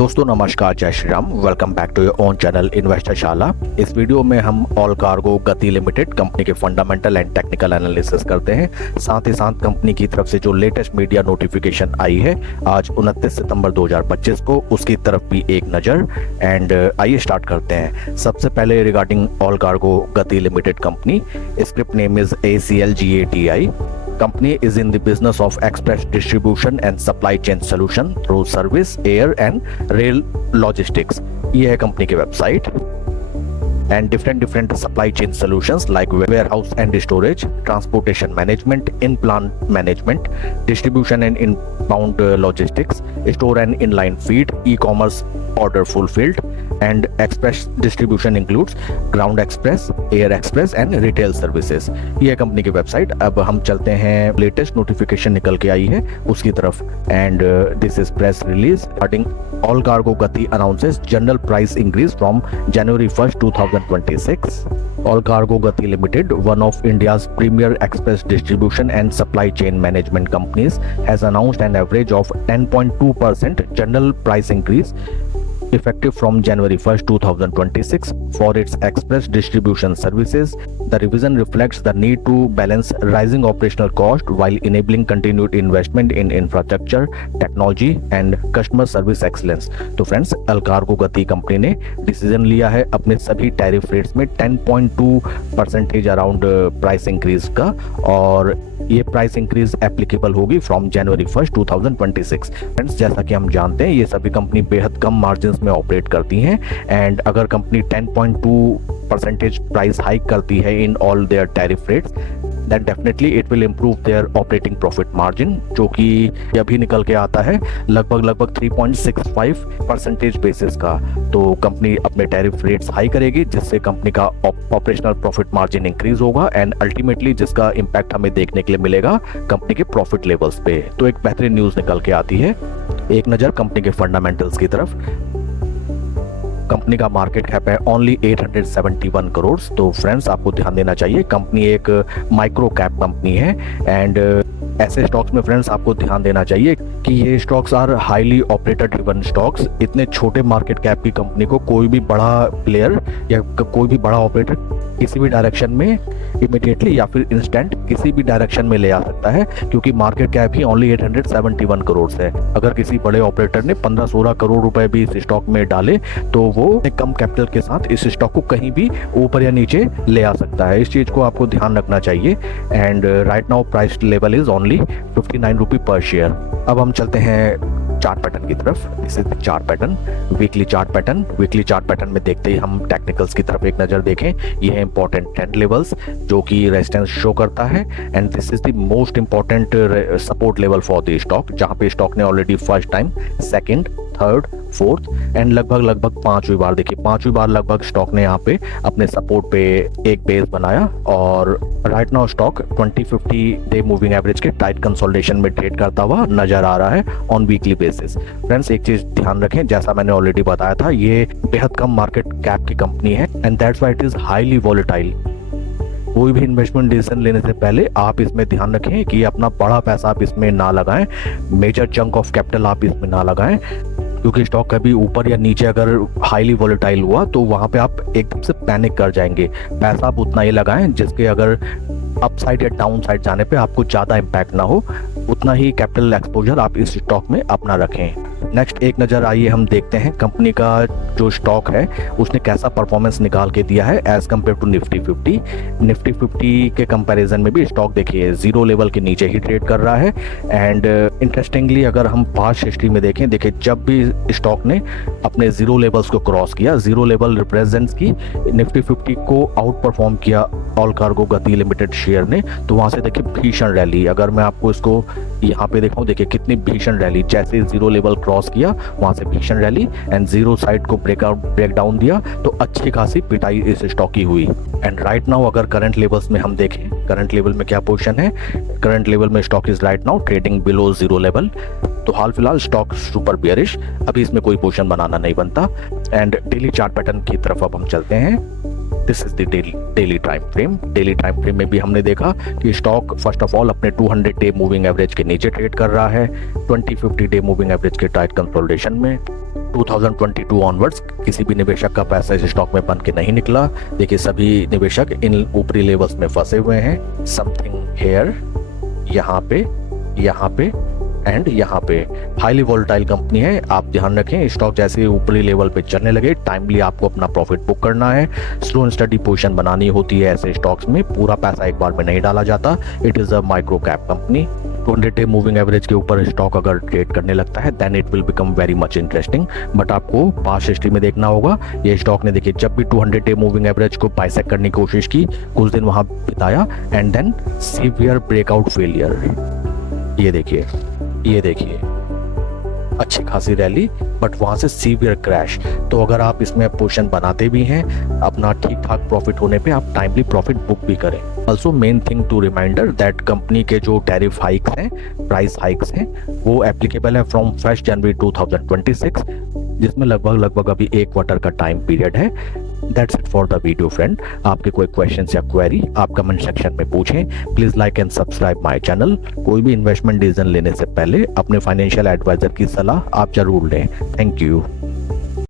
दोस्तों नमस्कार, जय Shri Ram. Welcome back to your own channel investor Shala. इस वीडियो में हम all cargo Gati limited company के फंडामेंटल एंड टेक्निकल एनालिसिस करते हैं। साथ ही साथ कंपनी की तरफ से जो लेटेस्ट मीडिया नोटिफिकेशन आई है आज 29 सितंबर 2025 को, उसकी तरफ भी एक नज़र। एंड आइए स्टार्ट करते हैं। सबसे पहले regarding all cargo Gati limited company, script name is ACLGATI। Company is in the business of express distribution and supply chain solution through service, air and rail logistics. ये है कंपनी की website. And different supply chain solutions like warehouse and storage, transportation management, in-plant management, distribution and inbound logistics, store and inline feed, e-commerce order fulfilled, and express distribution includes ground express, air express and retail services. ये है company की website. अब हम चलते हैं, latest notification निकल के आई है उसकी तरफ। And this is press release regarding all cargo Gati announces general price increase from January 1st, 2026. All Cargo Gati Limited, one of India's premier express distribution and supply chain management companies, has announced an average of 10.2% general price increase effective from January 1st, 2026 for its express distribution services. The revision reflects the need to balance rising operational cost while enabling continued investment in infrastructure, technology and customer service excellence. तो friends, all cargo गति company ने decision लिया है अपने सभी tariff rates में 10.2% around price increase का, और ये प्राइस इंक्रीज एप्लीकेबल होगी फ्रॉम January 1st, 2026। फ्रेंड्स, जैसा कि हम जानते हैं ये सभी कंपनी बेहद कम मार्जिन में ऑपरेट करती हैं। एंड अगर कंपनी 10.2% प्राइस हाइक करती है in all their tariff rates, then definitely it will improve their operating profit margin, जो कि अभी निकल के आता है लगभग 3.65% बेसिस का। तो कंपनी अपने टैरिफ रेट्स हाई करेगी जिससे कंपनी का ऑपरेशनल प्रॉफिट मार्जिन इंक्रीज होगा एंड अल्टीमेटली जिसका इम्पैक्ट हमें देखने के लिए मिलेगा कंपनी के प्रॉफिट लेवल्स पे। तो एक बेहतरीन न्यूज निकल के आती है। एक नज़र कंपनी के फंडामेंटल्स की तरफ। कंपनी का मार्केट कैप है ओनली 871 करोड़। तो फ्रेंड्स, आपको ध्यान देना चाहिए कंपनी एक माइक्रो कैप कंपनी है। एंड ऐसे स्टॉक्स में फ्रेंड्स आपको ध्यान देना चाहिए कि ये stocks are highly operator driven stocks. इतने छोटे मार्केट कैप की कंपनी को कोई भी बड़ा प्लेयर या कोई भी बड़ा ऑपरेटर किसी भी डायरेक्शन में इमीडिएटली या फिर इंस्टेंट किसी भी डायरेक्शन में ले आ सकता है, क्योंकि मार्केट कैप ही ओनली 871 करोड़ है। अगर किसी बड़े ऑपरेटर ने 15-16 करोड़ रुपए भी इस स्टॉक में डाले तो वो कम कैपिटल के साथ इस स्टॉक को कहीं भी ऊपर या नीचे ले आ सकता है। इस चीज को आपको ध्यान रखना चाहिए। And right now price level is only 59 रुपी पर शेयर। अब हम चलते हैं चार्ट पैटर्न की तरफ। This is the chart pattern, weekly chart pattern. Weekly chart pattern में देखते ही हम टेक्निकल्स की तरफ एक नजर देखें। ये है इंपॉर्टेंट ट्रेंड लेवल्स जो कि रेजिस्टेंस शो करता है, and this is the most important support level for the stock, जहां पे स्टॉक ने already first time, second, third, fourth and लगभग 5वीं बार, देखिए 5वीं बार लगभग स्टॉक ने यहाँ पे अपने सपोर्ट पे एक बेस बनाया। और right now stock 20-50 day moving average के टाइट कंसोलिडेशन में ट्रेड करता हुआ नजर आ रहा है ऑन वीकली बेसिस। फ्रेंड्स, एक चीज ध्यान रखें, जैसा मैंने ऑलरेडी बताया था, ये बेहद कम मार्केट कैप की कंपनी है and that's why it is highly volatile. कोई भी इन्वेस्टमेंट डिसीजन लेने से पहले आप इसमें ध्यान रखें कि अपना बड़ा पैसा आप इसमें ना लगाएं, मेजर चंक ऑफ कैपिटल आप इसमें ना लगाएं, क्योंकि स्टॉक कभी ऊपर या नीचे अगर हाईली वॉलेटाइल हुआ तो वहां पे आप एकदम से पैनिक कर जाएंगे। पैसा आप उतना ही लगाएं जिसके अगर अपसाइड या डाउन साइड जाने पे आपको ज़्यादा इम्पैक्ट ना हो, उतना ही कैपिटल एक्सपोजर आप इस स्टॉक में अपना रखें। नेक्स्ट एक नज़र आइए हम देखते हैं कंपनी का जो स्टॉक है उसने कैसा परफॉर्मेंस निकाल के दिया है as compare to Nifty 50। Nifty 50 के कंपैरिजन में भी स्टॉक देखिए जीरो लेवल के नीचे ही ट्रेड कर रहा है। एंड इंटरेस्टिंगली अगर हम पास्ट हिस्ट्री में देखें, देखिए जब भी स्टॉक ने अपने जीरो लेवल्स को क्रॉस किया, जीरो लेवल रिप्रेजेंट्स की निफ्टी 50 को आउट परफॉर्म किया all cargo Gati limited share ने, तो वहां से देखिए भीषण रैली। अगर मैं आपको इसको यहाँ पे दिखाऊं, देखिए कितनी भीषण रैली, जैसे जीरो लेवल क्रॉस किया वहां से भीषण रैली एंड जीरो साइड को ब्रेक डाउन दिया तो अच्छी खासी पिटाई इस स्टॉक की हुई। एंड राइट नाउ अगर करंट लेवल्स में हम देखें, करंट लेवल में क्या पोजीशन है, करंट लेवल में stock is right now trading below zero level. तो हाल फिलहाल स्टॉक सुपर बियरिश, अभी इसमें कोई पोजीशन बनाना नहीं बनता। एंड डेली चार्ट पैटर्न की तरफ अब हम चलते हैं। This is the daily time frame. Daily time frame में भी हमने देखा कि स्टॉक फर्स्ट ऑफ ऑल अपने 200 डे मूविंग एवरेज के नीचे ट्रेड कर रहा है, 20-50 डे मूविंग एवरेज के टाइट कंसोलिडेशन में। 2022 ऑनवर्ड्स किसी भी निवेशक का पैसा इस स्टॉक में बन के नहीं निकला। देखिए सभी निवेशक इन ऊपरी लेवल्स में फंसे हुए हैं। समथिंग हेयर, यहाँ पे एंड यहाँ पे हाईली वोलेटाइल कंपनी है। आप ध्यान रखें, स्टॉक जैसे ऊपरी लेवल पे चलने लगे टाइमली आपको अपना प्रॉफिट बुक करना है। स्लो एंड स्टडी पोजीशन बनानी होती है ऐसे स्टॉक्स में, पूरा पैसा एक बार में नहीं डाला जाता। It is a micro cap company. 200 day moving average के ऊपर स्टॉक अगर ट्रेड करने लगता है then it will become very much interesting. But आपको पास्ट हिस्ट्री में देखना होगा। ये स्टॉक ने देखिए जब भी 200 डे मूविंग एवरेज को बाइसेक्ट करने की कोशिश की, कुछ दिन वहां बिताया and then severe breakout failure. ये देखिए अच्छी खासी रैली, बट वहां से सीवियर क्रैश। तो अगर आप इसमें पोजीशन बनाते भी हैं, अपना ठीक ठाक प्रॉफिट होने पे आप टाइमली प्रॉफिट बुक भी करें। Also main thing to reminder that company के जो टैरिफ हाइक्स हैं, प्राइस हाइक्स हैं, वो एप्लीकेबल है फ्रॉम 1 जनवरी 2026, जिसमें लगभग अभी 1 क्वार्टर का टाइम पीरियड है। That's it for the video friend. आपके कोई क्वेश्चन या क्वेरी आप कमेंट सेक्शन में पूछें। Please like and subscribe my channel. कोई भी इन्वेस्टमेंट डिसीजन लेने से पहले अपने फाइनेंशियल एडवाइजर की सलाह आप जरूर लें। Thank you.